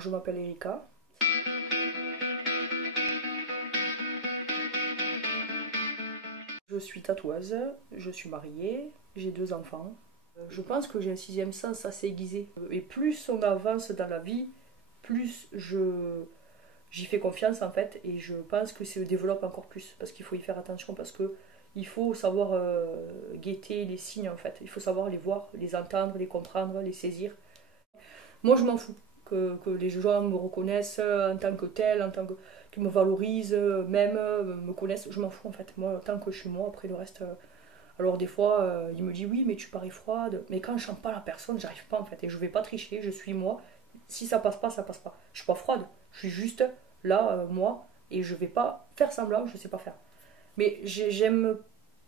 Je m'appelle Erika. Je suis tatoueuse, je suis mariée, j'ai 2 enfants. Je pense que j'ai un sixième sens assez aiguisé. Et plus on avance dans la vie, plus j'y fais confiance en fait. Et je pense que ça se développe encore plus. Parce qu'il faut y faire attention. Parce que il faut savoir guetter les signes en fait. Il faut savoir les voir, les entendre, les comprendre, les saisir. Moi je m'en fous que les gens me reconnaissent en tant que tel, en tant que qu'ils me valorisent, même me connaissent, je m'en fous en fait. Moi, tant que je suis moi, après le reste. Alors des fois, il me dit oui, mais tu parais froide. Mais quand je sens pas la personne, j'arrive pas en fait. Et je vais pas tricher, je suis moi. Si ça passe pas, ça passe pas. Je suis pas froide, je suis juste là, moi, et je vais pas faire semblant, je sais pas faire. Mais j'aime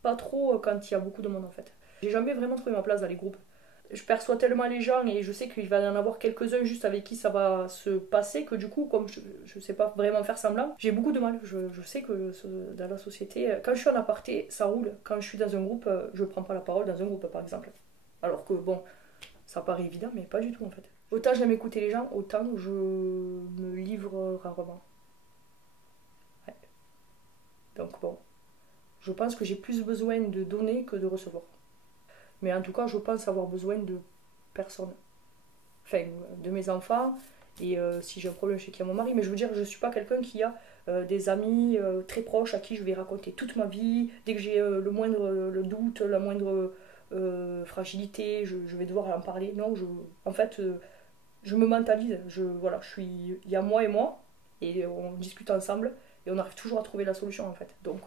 pas trop quand il y a beaucoup de monde en fait. J'ai jamais vraiment trouvé ma place dans les groupes. Je perçois tellement les gens et je sais qu'il va y en avoir quelques-uns juste avec qui ça va se passer que du coup, comme je sais pas vraiment faire semblant, j'ai beaucoup de mal. Je sais que dans la société, quand je suis en aparté, ça roule. Quand je suis dans un groupe, je prends pas la parole dans un groupe par exemple. Alors que bon, ça paraît évident, mais pas du tout en fait. Autant j'aime écouter les gens, autant je me livre rarement. Ouais. Donc bon, je pense que j'ai plus besoin de donner que de recevoir. Mais en tout cas, je pense avoir besoin de personne. Enfin, de mes enfants. Et si j'ai un problème, je sais qu'il y a mon mari. Mais je veux dire, je ne suis pas quelqu'un qui a des amis très proches à qui je vais raconter toute ma vie. Dès que j'ai le moindre le doute, la moindre fragilité, je vais devoir en parler. Non, en fait, je me mentalise. Voilà, il y a moi et moi. Et on discute ensemble. Et on arrive toujours à trouver la solution, en fait. Donc,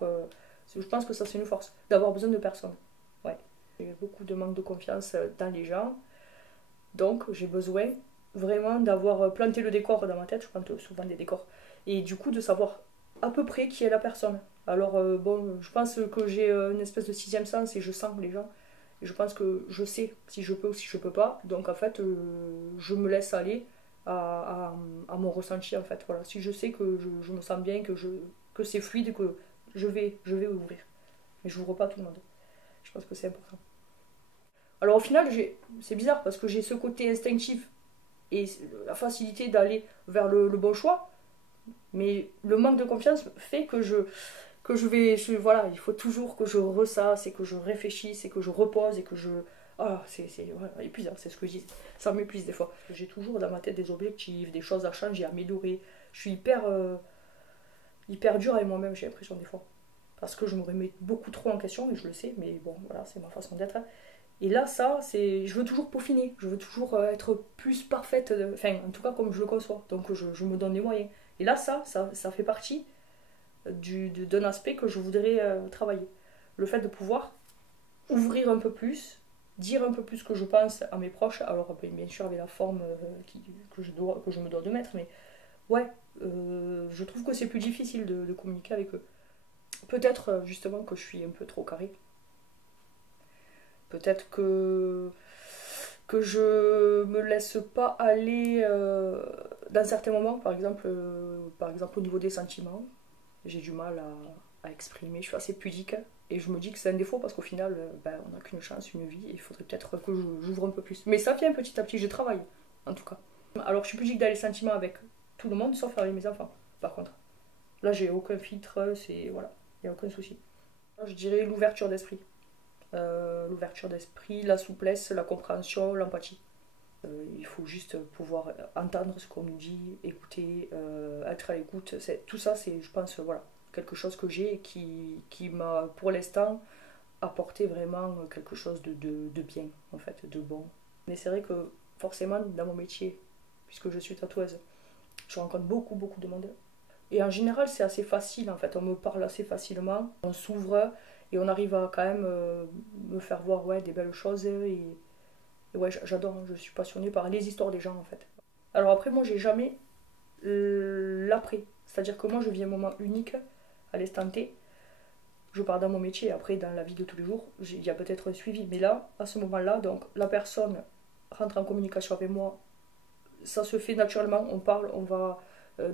je pense que ça, c'est une force. D'avoir besoin de personne. Ouais. J'ai beaucoup de manque de confiance dans les gens. Donc j'ai besoin vraiment d'avoir planté le décor dans ma tête, je plante souvent des décors, et du coup de savoir à peu près qui est la personne. Alors bon, je pense que j'ai une espèce de sixième sens et je sens les gens. Et je pense que je sais si je peux ou si je peux pas. Donc en fait, je me laisse aller à mon ressenti en fait. Voilà. Si je sais que je me sens bien, que c'est fluide, que je vais ouvrir. Mais je n'ouvre pas tout le monde. Je pense que c'est important. Alors au final, c'est bizarre parce que j'ai ce côté instinctif et la facilité d'aller vers le bon choix, mais le manque de confiance fait voilà, il faut toujours que je ressasse et que je réfléchisse et que je repose et que je... Ah, c'est voilà, épuisant, c'est ce que je dis. Ça m'épuise des fois. J'ai toujours dans ma tête des objectifs, des choses à changer, à améliorer. Je suis hyper dure avec moi-même, j'ai l'impression des fois. Parce que je me remets beaucoup trop en question, et je le sais, mais bon, voilà, c'est ma façon d'être. Et là, ça, c'est. Je veux toujours peaufiner, je veux toujours être plus parfaite, enfin, en tout cas, comme je le conçois. Donc, je me donne les moyens. Et là, ça fait partie d'un aspect que je voudrais travailler. Le fait de pouvoir ouvrir un peu plus, dire un peu plus ce que je pense à mes proches, alors bien sûr avec la forme que je me dois de mettre, mais ouais, je trouve que c'est plus difficile de communiquer avec eux. Peut-être justement que je suis un peu trop carrée. Peut-être que je me laisse pas aller dans certains moments, par exemple au niveau des sentiments. J'ai du mal à exprimer, je suis assez pudique et je me dis que c'est un défaut parce qu'au final, ben, on n'a qu'une chance, une vie, et il faudrait peut-être que j'ouvre un peu plus. Mais ça vient petit à petit, je travaille en tout cas. Alors je suis pudique dans les sentiments avec tout le monde sauf avec mes enfants, par contre. Là, j'ai aucun filtre, c'est. Voilà, il n'y a aucun souci. Je dirais l'ouverture d'esprit, la souplesse, la compréhension, l'empathie. Il faut juste pouvoir entendre ce qu'on nous dit, écouter, être à l'écoute. Tout ça, c'est, je pense, voilà, quelque chose que j'ai et qui m'a, pour l'instant, apporté vraiment quelque chose de bien, en fait, de bon. Mais c'est vrai que, forcément, dans mon métier, puisque je suis tatoueuse, je rencontre beaucoup, beaucoup de monde. Et en général, c'est assez facile, en fait. On me parle assez facilement, on s'ouvre et on arrive à quand même me faire voir ouais, des belles choses. Et ouais, j'adore, hein. Je suis passionnée par les histoires des gens, en fait. Alors après, moi, j'ai jamais l'après. C'est-à-dire que moi, je vis un moment unique à l'instant T. Je pars dans mon métier, après, dans la vie de tous les jours, il y a peut-être un suivi. Mais là, à ce moment-là, donc, la personne rentre en communication avec moi. Ça se fait naturellement, on parle, on va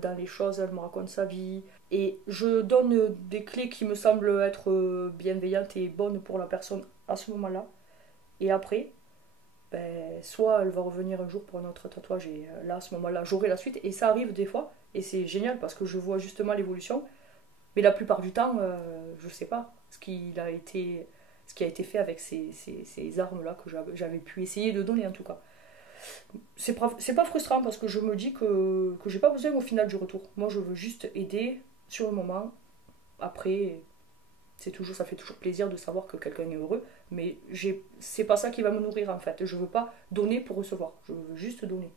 dans les choses, elle me raconte sa vie. Et je donne des clés qui me semblent être bienveillantes et bonnes pour la personne à ce moment-là. Et après, ben, soit elle va revenir un jour pour un autre tatouage et là à ce moment-là j'aurai la suite, et ça arrive des fois et c'est génial parce que je vois justement l'évolution, mais la plupart du temps je sais pas ce qui a été fait avec ces armes-là que j'avais pu essayer de donner en tout cas. C'est pas frustrant parce que je me dis que j'ai pas besoin au final du retour. Moi je veux juste aider sur le moment. Après, ça fait toujours plaisir de savoir que quelqu'un est heureux, mais c'est pas ça qui va me nourrir en fait. Je veux pas donner pour recevoir, je veux juste donner.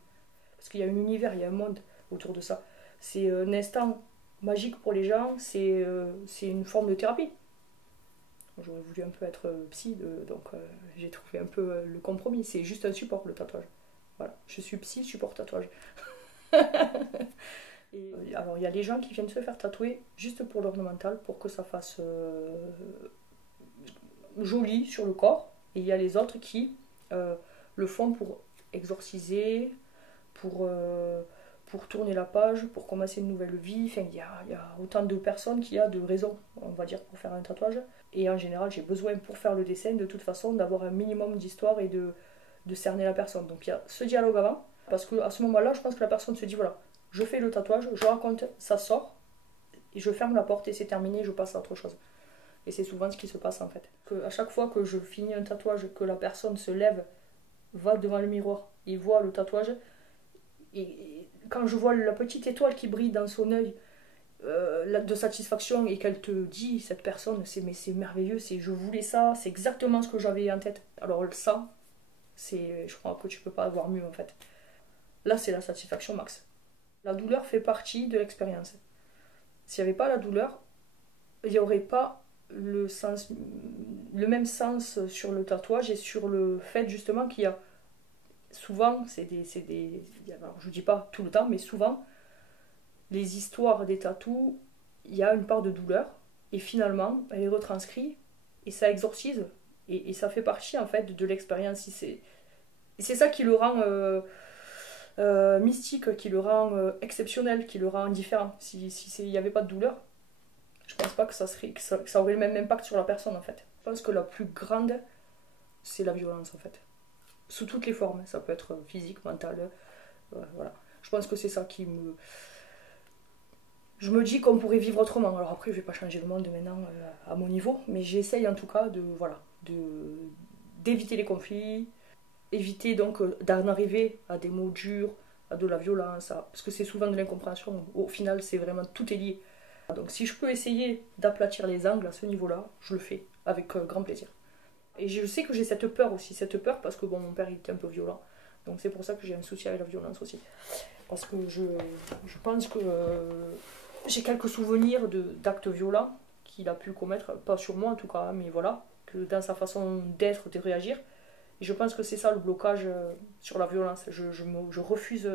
Parce qu'il y a un univers, il y a un monde autour de ça. C'est un instant magique pour les gens, c'est une forme de thérapie. J'aurais voulu un peu être psy, donc j'ai trouvé un peu le compromis. C'est juste un support, le tatouage. Voilà, je suis psy, support tatouage. Et, alors il y a des gens qui viennent se faire tatouer juste pour l'ornemental, pour que ça fasse joli sur le corps. Et il y a les autres qui le font pour exorciser, pour tourner la page, pour commencer une nouvelle vie. Enfin, il y a autant de personnes qu'il y a de raisons, on va dire, pour faire un tatouage. Et en général, j'ai besoin pour faire le dessin, de toute façon, d'avoir un minimum d'histoire et de cerner la personne. Donc il y a ce dialogue avant, parce qu'à ce moment-là, je pense que la personne se dit, voilà, je fais le tatouage, je raconte, ça sort, et je ferme la porte et c'est terminé, je passe à autre chose. Et c'est souvent ce qui se passe en fait. À chaque fois que je finis un tatouage, que la personne se lève, va devant le miroir et voit le tatouage, et quand je vois la petite étoile qui brille dans son œil de satisfaction, et qu'elle te dit, cette personne, mais c'est merveilleux, je voulais ça, c'est exactement ce que j'avais en tête. Alors ça, je crois que tu peux pas avoir mieux en fait. Là, c'est la satisfaction max. La douleur fait partie de l'expérience. S'il n'y avait pas la douleur, il n'y aurait pas le même sens sur le tatouage et sur le fait justement qu'il y a souvent, alors je ne dis pas tout le temps, mais souvent, les histoires des tatous, il y a une part de douleur et finalement, elle est retranscrite et ça exorcise et ça fait partie en fait de l'expérience. C'est ça qui le rend mystique, qui le rend exceptionnel, qui le rend différent. Si il n'y avait pas de douleur, je pense pas que ça aurait le même impact sur la personne en fait. Je pense que la plus grande, c'est la violence en fait. Sous toutes les formes, ça peut être physique, mentale, voilà. Je pense que c'est ça qui me... Je me dis qu'on pourrait vivre autrement. Alors après, je vais pas changer le monde maintenant à mon niveau, mais j'essaye en tout cas d'éviter les conflits, éviter donc d'en arriver à des mots durs, à de la violence, parce que c'est souvent de l'incompréhension. Au final, c'est vraiment tout est lié. Donc si je peux essayer d'aplatir les angles à ce niveau-là, je le fais avec grand plaisir. Et je sais que j'ai cette peur aussi, cette peur parce que bon, mon père il était un peu violent. Donc c'est pour ça que j'ai un souci avec la violence aussi. Parce que je pense que j'ai quelques souvenirs d'actes violents qu'il a pu commettre, pas sur moi en tout cas, mais voilà, que dans sa façon d'être, de réagir. Et je pense que c'est ça le blocage sur la violence. Je refuse,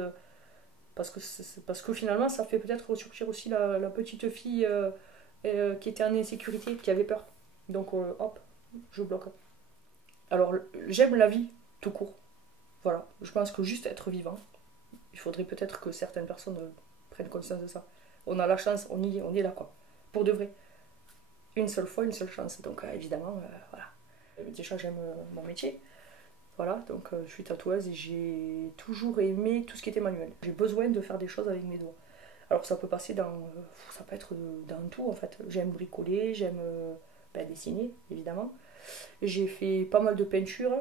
parce que finalement ça fait peut-être ressurgir aussi la petite fille qui était en insécurité, qui avait peur. Donc hop, je bloque. Alors j'aime la vie tout court. Voilà, je pense que juste être vivant, il faudrait peut-être que certaines personnes prennent conscience de ça. On a la chance, on est là quoi. Pour de vrai. Une seule fois, une seule chance. Donc évidemment, voilà. Déjà j'aime mon métier. Voilà, donc je suis tatoueuse et j'ai toujours aimé tout ce qui était manuel. J'ai besoin de faire des choses avec mes doigts. Alors ça peut passer ça peut être dans tout en fait. J'aime bricoler, j'aime dessiner évidemment. J'ai fait pas mal de peinture.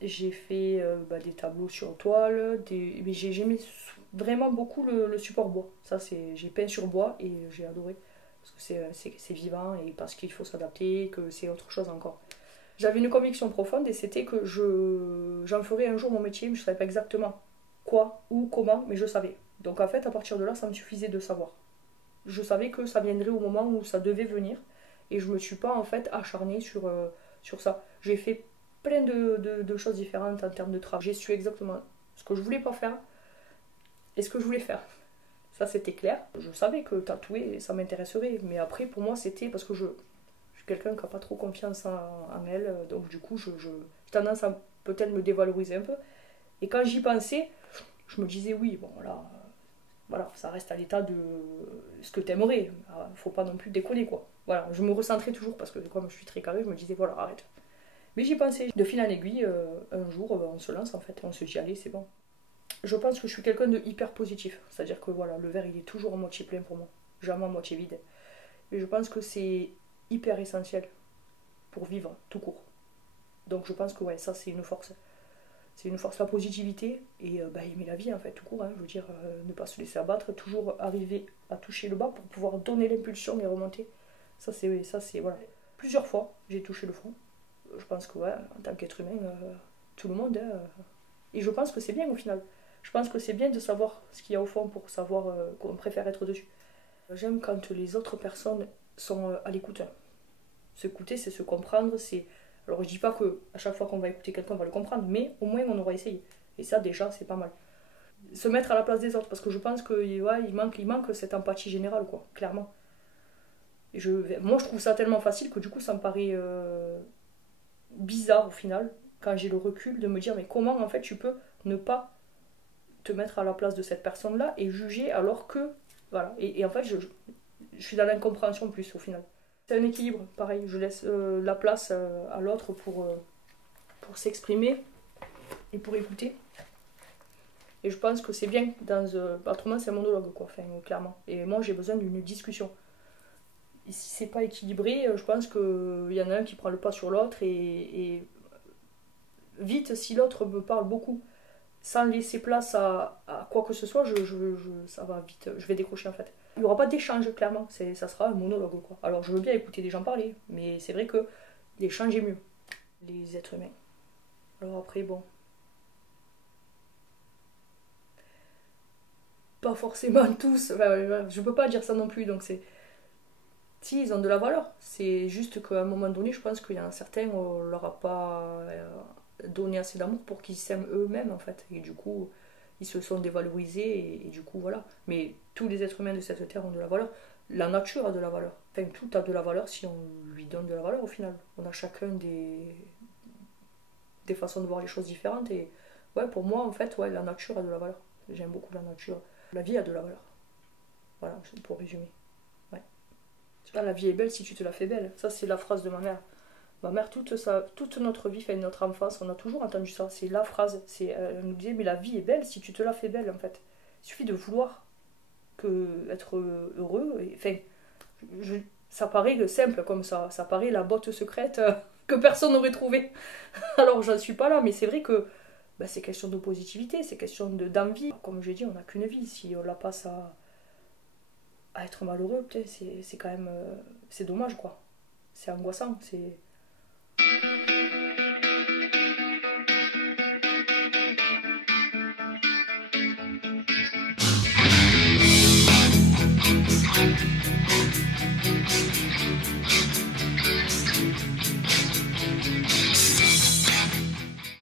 J'ai fait des tableaux sur toile. Mais j'aimais vraiment beaucoup le support bois. Ça j'ai peint sur bois et j'ai adoré. Parce que c'est vivant et parce qu'il faut s'adapter, que c'est autre chose encore. J'avais une conviction profonde et c'était que j'en ferais un jour mon métier, mais je ne savais pas exactement quoi, où, comment, mais je savais. Donc en fait, à partir de là, ça me suffisait de savoir. Je savais que ça viendrait au moment où ça devait venir et je ne me suis pas en fait acharnée sur ça. J'ai fait plein de choses différentes en termes de travail. J'ai su exactement ce que je voulais pas faire et ce que je voulais faire. Ça, c'était clair. Je savais que tatouer, ça m'intéresserait, mais après, pour moi, c'était parce que je suis quelqu'un qui n'a pas trop confiance en elle, donc du coup, j'ai tendance à peut-être me dévaloriser un peu. Et quand j'y pensais, je me disais, oui, bon, là, voilà, ça reste à l'état de ce que t'aimerais. Faut pas non plus déconner, quoi. Voilà, je me recentrais toujours parce que comme je suis très carrée, je me disais, voilà, arrête. Mais j'y pensais. De fil en aiguille, un jour, on se lance en fait. On se dit, allez, c'est bon. Je pense que je suis quelqu'un de hyper positif. C'est-à-dire que voilà, le verre, il est toujours à moitié plein pour moi. Jamais à moitié vide. Et je pense que c'est hyper essentiel pour vivre, tout court. Donc je pense que ouais, ça, c'est une force. C'est une force, la positivité et aimer la vie en fait, tout court. Hein. Je veux dire, ne pas se laisser abattre, toujours arriver à toucher le bas pour pouvoir donner l'impulsion et remonter. Ça c'est voilà. Plusieurs fois, j'ai touché le fond. Je pense que ouais, en tant qu'être humain, tout le monde. Et je pense que c'est bien au final. Je pense que c'est bien de savoir ce qu'il y a au fond pour savoir qu'on préfère être dessus. J'aime quand les autres personnes sont à l'écoute. S'écouter, c'est se comprendre, c'est... Alors je dis pas que à chaque fois qu'on va écouter quelqu'un, on va le comprendre, mais au moins on aura essayé. Et ça déjà, c'est pas mal. Se mettre à la place des autres, parce que je pense que ouais, il manque cette empathie générale, quoi, clairement. Moi je trouve ça tellement facile que du coup ça me paraît bizarre au final, quand j'ai le recul, de me dire mais comment en fait tu peux ne pas te mettre à la place de cette personne-là et juger alors que... Voilà. Et en fait je suis dans l'incompréhension plus au final. C'est un équilibre, pareil, je laisse la place à l'autre pour s'exprimer et pour écouter. Et je pense que c'est bien, autrement c'est un monologue, quoi, enfin, clairement. Et moi j'ai besoin d'une discussion. Et si c'est pas équilibré, je pense qu'il y en a un qui prend le pas sur l'autre et vite, si l'autre me parle beaucoup, sans laisser place à quoi que ce soit, ça va vite, je vais décrocher en fait. Il n'y aura pas d'échange, clairement, ça sera un monologue, quoi. Alors je veux bien écouter des gens parler, mais c'est vrai que l'échange est mieux. Les êtres humains. Alors après, bon. Pas forcément tous, je peux pas dire ça non plus, donc c'est... Si, ils ont de la valeur. C'est juste qu'à un moment donné, je pense qu'il y en a certains, on leur a pas donné assez d'amour pour qu'ils s'aiment eux-mêmes, en fait. Et du coup, ils se sont dévalorisés, et du coup, voilà. Mais tous les êtres humains de cette terre ont de la valeur. La nature a de la valeur. Enfin, tout a de la valeur si on lui donne de la valeur, au final. On a chacun des façons de voir les choses différentes. Et ouais, pour moi, en fait, ouais, la nature a de la valeur. J'aime beaucoup la nature. La vie a de la valeur. Voilà, pour résumer. Ouais. La vie est belle si tu te la fais belle. Ça, c'est la phrase de ma mère. Ma mère, toute notre vie, enfin, notre enfance, on a toujours entendu ça. C'est la phrase. Elle nous disait, mais la vie est belle si tu te la fais belle, en fait. Il suffit de vouloir être heureux. Enfin, ça paraît simple comme ça. Ça paraît la botte secrète que personne n'aurait trouvée. Alors, j'en suis pas là, mais c'est vrai que c'est question de positivité, c'est question d'envie. Comme je l'ai dit, on n'a qu'une vie. Si on la passe à être malheureux, peut-être, c'est quand même... c'est dommage, quoi. C'est angoissant, c'est...